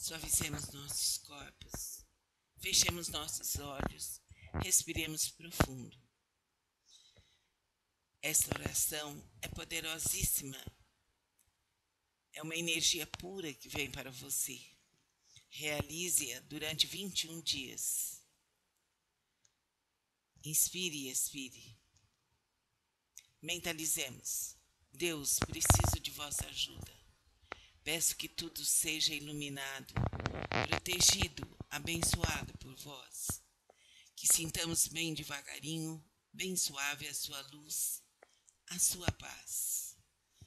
Suavizemos nossos corpos, fechemos nossos olhos, respiremos profundo. Esta oração é poderosíssima, é uma energia pura que vem para você. Realize-a durante 21 dias. Inspire e expire. Mentalizemos. Deus, preciso de vossa ajuda. Peço que tudo seja iluminado, protegido, abençoado por vós. Que sintamos bem devagarinho, bem suave a sua luz, a sua paz.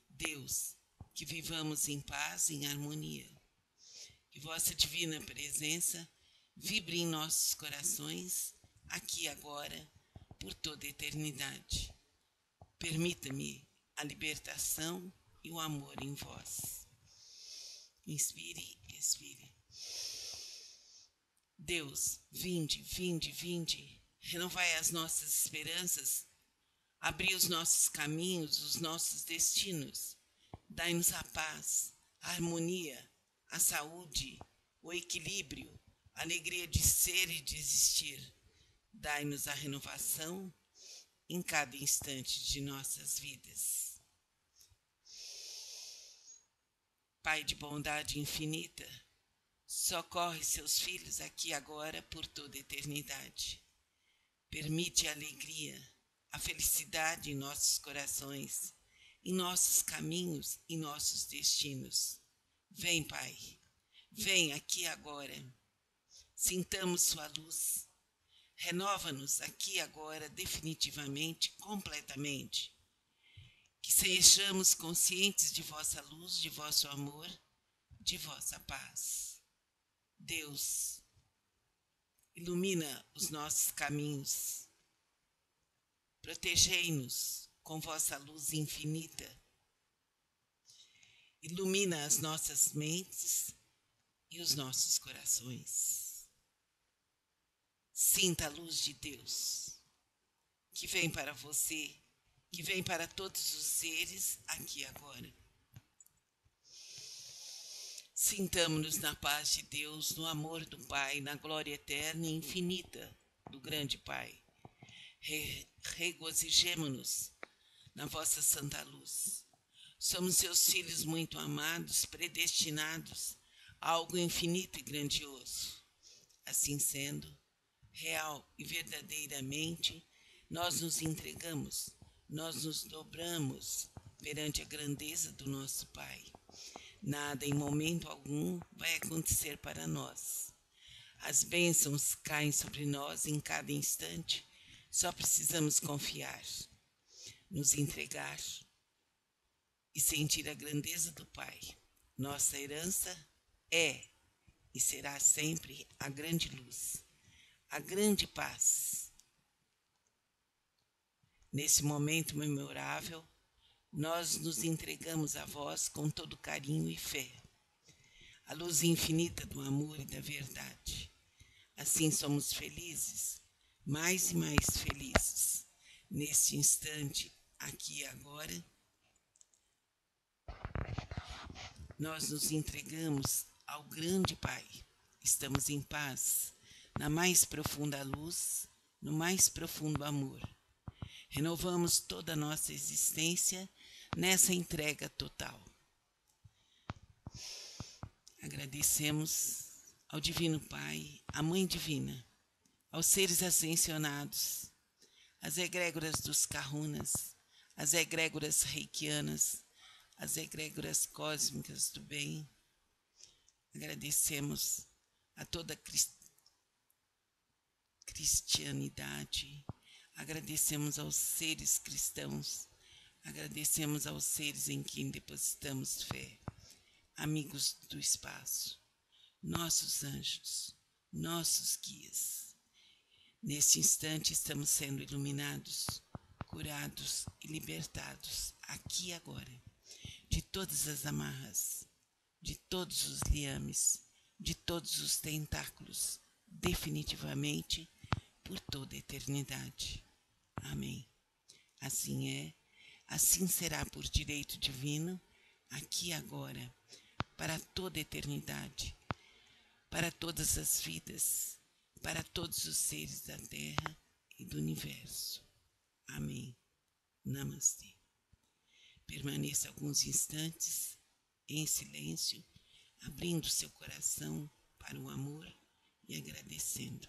Deus, que vivamos em paz, em harmonia. Que vossa divina presença vibre em nossos corações, aqui e agora, por toda a eternidade. Permita-me a libertação e o amor em vós. Inspire e expire. Deus, vinde, vinde, vinde. Renovai as nossas esperanças. Abri os nossos caminhos, os nossos destinos. Dai-nos a paz, a harmonia, a saúde, o equilíbrio, a alegria de ser e de existir. Dai-nos a renovação em cada instante de nossas vidas. Pai de bondade infinita, socorre seus filhos aqui e agora por toda a eternidade. Permite a alegria, a felicidade em nossos corações, em nossos caminhos e nossos destinos. Vem, Pai, vem aqui e agora. Sintamos sua luz. Renova-nos aqui e agora definitivamente, completamente. Que sejamos conscientes de vossa luz, de vosso amor, de vossa paz. Deus, ilumina os nossos caminhos. Protegei-nos com vossa luz infinita. Ilumina as nossas mentes e os nossos corações. Sinta a luz de Deus, que vem para você, que vem para todos os seres aqui e agora. Sintamo-nos na paz de Deus, no amor do Pai, na glória eterna e infinita do grande Pai. Regozijemo-nos na vossa santa luz. Somos seus filhos muito amados, predestinados a algo infinito e grandioso. Assim sendo, real e verdadeiramente, nós nos entregamos, nós nos dobramos perante a grandeza do nosso Pai. Nada em momento algum vai acontecer para nós. As bênçãos caem sobre nós em cada instante, só precisamos confiar, nos entregar e sentir a grandeza do Pai. Nossa herança é e será sempre a grande luz, a grande paz. Nesse momento memorável, nós nos entregamos a vós com todo carinho e fé, a luz infinita do amor e da verdade. Assim somos felizes, mais e mais felizes, neste instante, aqui e agora. Nós nos entregamos ao grande Pai. Estamos em paz, na mais profunda luz, no mais profundo amor. Renovamos toda a nossa existência nessa entrega total. Agradecemos ao Divino Pai, à Mãe Divina, aos seres ascensionados, às egrégoras dos Kahunas, às egrégoras reikianas, às egrégoras cósmicas do bem. Agradecemos a toda a cristianidade, agradecemos aos seres cristãos, agradecemos aos seres em quem depositamos fé, amigos do espaço, nossos anjos, nossos guias. Neste instante estamos sendo iluminados, curados e libertados, aqui e agora, de todas as amarras, de todos os liames, de todos os tentáculos, definitivamente, por toda a eternidade. Amém. Assim é, assim será por direito divino, aqui e agora, para toda a eternidade. para todas as vidas, para todos os seres da Terra e do Universo. Amém. Namastê. Permaneça alguns instantes em silêncio, abrindo seu coração para o amor e agradecendo.